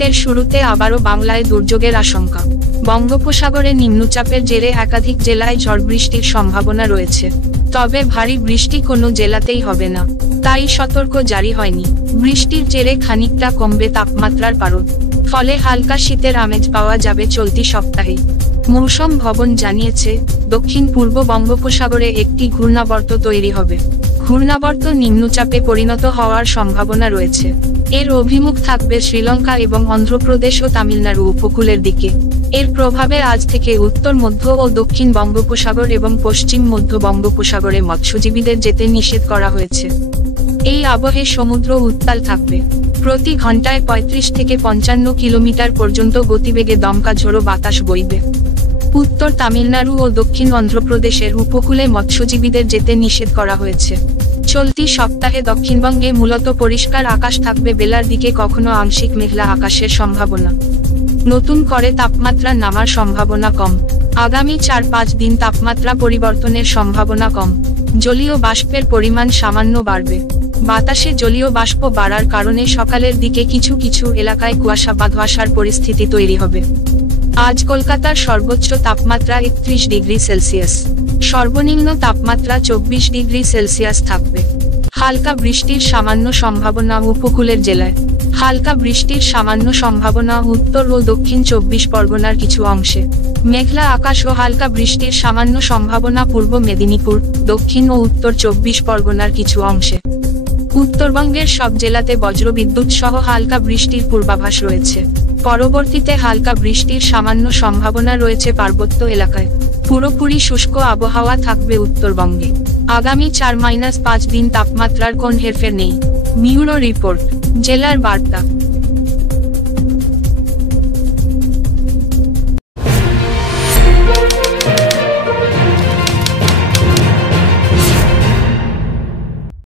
শীতের শুরুতে আবারও বাংলায় দুর্যোগের আশঙ্কা। বঙ্গোপসাগরে নিম্নচাপের জেরে একাধিক জেলায় ঝড় বৃষ্টির সম্ভাবনা রয়েছে। তবে ভারী বৃষ্টি কোনো জেলাতেই হবে না, তাই সতর্ক জারি হয়নি। বৃষ্টির জেরে খানিকটা কমবে তাপমাত্রার পারদ, ফলে হালকা শীতের আমেজ পাওয়া যাবে চলতি সপ্তাহে। মৌসুম ভবন জানিয়েছে, দক্ষিণ পূর্ব বঙ্গোপসাগরে একটি ঘূর্ণাবর্ত তৈরি হবে। ঘূর্ণাবর্ত নিম্নচাপে পরিণত হওয়ার সম্ভাবনা রয়েছে। এর অভিমুখ থাকবে শ্রীলঙ্কা এবং অন্ধ্রপ্রদেশ ও তামিলনাড়ু উপকূলের দিকে। এর প্রভাবে আজ থেকে উত্তর মধ্য ও দক্ষিণ বঙ্গোপসাগর এবং পশ্চিম মধ্য বঙ্গোপসাগরে মৎস্যজীবীদের যেতে নিষেধ করা হয়েছে। এই আবহে সমুদ্র উত্তাল থাকবে। প্রতি ঘন্টায় 35 থেকে 55 কিলোমিটার পর্যন্ত গতিবেগে দমকা ঝোড়ো বাতাস বইবে। উত্তর তামিলনাড়ু ও দক্ষিণ অন্ধ্রপ্রদেশের উপকূলে মৎস্যজীবীদের যেতে নিষেধ করা হয়েছে। চলতি সপ্তাহে দক্ষিণবঙ্গে মূলত পরিষ্কার আকাশ থাকবে, বেলার দিকে কখনো আংশিক মেঘলা আকাশের সম্ভাবনা। নতুন করে তাপমাত্রা নামার সম্ভাবনা কম। আগামী 4-5 দিন তাপমাত্রা পরিবর্তনের সম্ভাবনা কম। জলীয় বাষ্পের পরিমাণ সামান্য বাড়বে। বাতাসে জলীয় বাষ্প বাড়ার কারণে সকালের দিকে কিছু কিছু এলাকায় কুয়াশা বা ধোঁয়াশার পরিস্থিতি তৈরি হবে। আজ কলকাতার সর্বোচ্চ তাপমাত্রা 31 ডিগ্রি সেলসিয়াস, সর্বনিম্ন তাপমাত্রা 24 ডিগ্রি সেলসিয়াস থাকবে। হালকা বৃষ্টির সামান্য সম্ভাবনা উপকূলের জেলায়। হালকা বৃষ্টির সামান্য সম্ভাবনা উত্তর ও দক্ষিণ 24 পরগনার কিছু অংশে। মেঘলা আকাশ ও হালকা বৃষ্টির সামান্য সম্ভাবনা পূর্ব মেদিনীপুর, দক্ষিণ ও উত্তর 24 পরগনার কিছু অংশে। উত্তরবঙ্গের সব জেলাতে বজ্রবিদ্যুৎ সহ হালকা বৃষ্টির পূর্বাভাস রয়েছে। পরবর্তীতে হালকা বৃষ্টির সামান্য সম্ভাবনা রয়েছে পার্বত্য এলাকায়। পুরোপুরি শুষ্ক আবহাওয়া থাকবে উত্তরবঙ্গে। আগামী 4-5 দিন তাপমাত্রার কোন হেরফের নেই। ব্যুরো রিপোর্ট, জেলার বার্তা।